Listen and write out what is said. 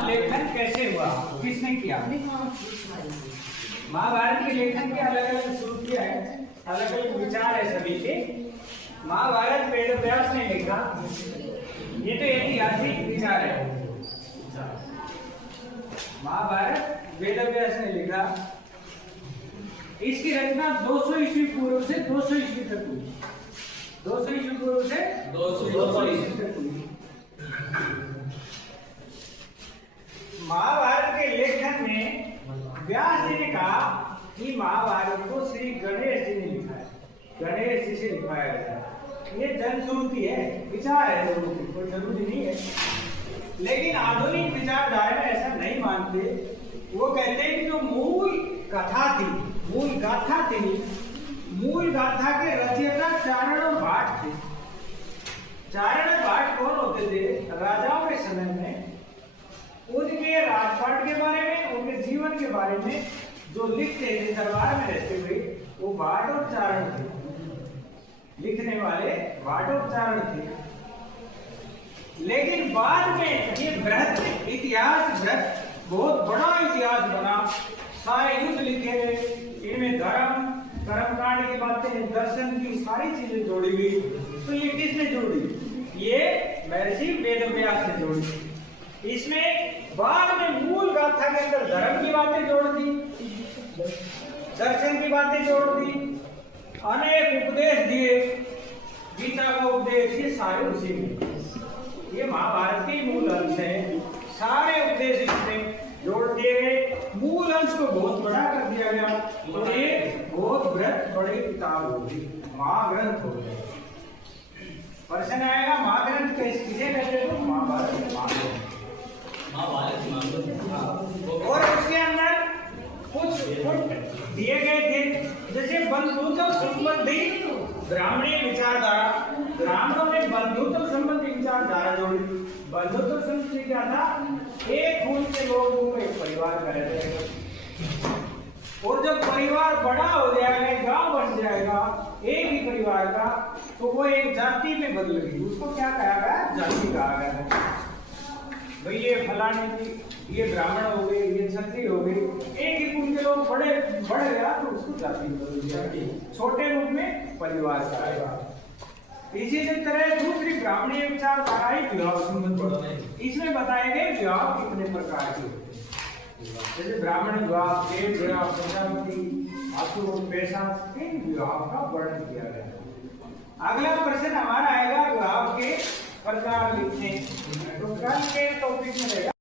लेखन कैसे हुआ, किसने किया? महाभारत के लेखन के अलग अलग स्रोत है, अलग अलग विचार है सभी के। महाभारत वेदव्यास ने लिखा, ये तो ऐतिहासिक विचार है। महाभारत वेदव्यास ने लिखा, इसकी रचना 200 ईस्वी पूर्व से 200 ईस्वी तक हुई। 200 ईस्वी पूर्व से 200 ईस्वी तक हुई। महाभारत के लेखन में व्यास जी ने कहा कि महाभारत को श्री गणेश जी ने लिखा है, गणेश जी से लिखवाया गया। ये जनश्रुति है, विचार है लोगों की, कोई जरूरी नहीं है। लेकिन आधुनिक विचारधारा में ऐसा नहीं मानते। वो कहते हैं कि जो मूल कथा थी, मूल गाथा थी, मूल गाथा के रचयिता चारण और भाट थे। चारण और भाट कौन होते थे? राजाओं के समय में उनके राजपाट के बारे में, उनके जीवन के बारे में जो लिखते थे दरबार में रहते हुए, वो भाट और चारण थे। लिखने वाले भाट और चारण थे। लेकिन बाद में ये बृहद इतिहास, बृहद बहुत बड़ा इतिहास बना, सारे युद्ध लिखे गए, इनमें धर्म, कर्मकांड की बातें, दर्शन की सारी चीजें जोड़ी गई। तो ये किसने जोड़ी? ये महर्षि वेदव्यास ने जोड़ी। इसमें बाद में मूल गाथा के अंदर धर्म की बातें जोड़ दी, दर्शन की बातें जोड़ दी, अनेक उपदेश दिए, गीता का उपदेश, ये सारे उसी में। ये महाभारत के मूल अंश है। सारे उपदेश इसमें जोड़ दिए गए, मूल अंश को बहुत बड़ा कर दिया गया। तो ये बहुत बृहद बड़ी किताब होगी, महाग्रंथ हो गए। प्रश्न आएगा महाग्रंथ किसे कहते हैं? महाभारत। और उसके अंदर कुछ दिए गए थे, जैसे बंधुत्व संबंधी ब्राह्मणी विचारधारा। ब्राह्मणों ने बंधुत्व संबंधी विचारधारा जोड़ी। बंधुत्व संबंधी क्या था? एक खून के लोगों को एक परिवार कहते हैं, और जब परिवार बड़ा हो जाएगा, गांव बन जाएगा एक ही परिवार का, तो वो एक जाति में बदलेगी। उसको क्या कहा गया? जाति कहा गया। भाई ये फलाने की, ये ब्राह्मण हो गए, ये क्षत्रिय हो गए, एक ही कुल के लोग बढ़ गया तो उसको जाति बदल गया। छोटे रूप में परिवार का आएगा। इसी तरह दूसरी ब्राह्मणीय विचारधारा विवाह संबंध। इसमें बताए गए विवाह कितने प्रकार के होते हैं, जैसे ब्राह्मण विवाह, देव विवाह, प्रजापति, आसुर, पेशा, इन विवाह का वर्णन किया गया। अगला प्रश्न हमारा आएगा विवाह के प्रकार लिखने। तो कल के टॉपिक में रहेगा।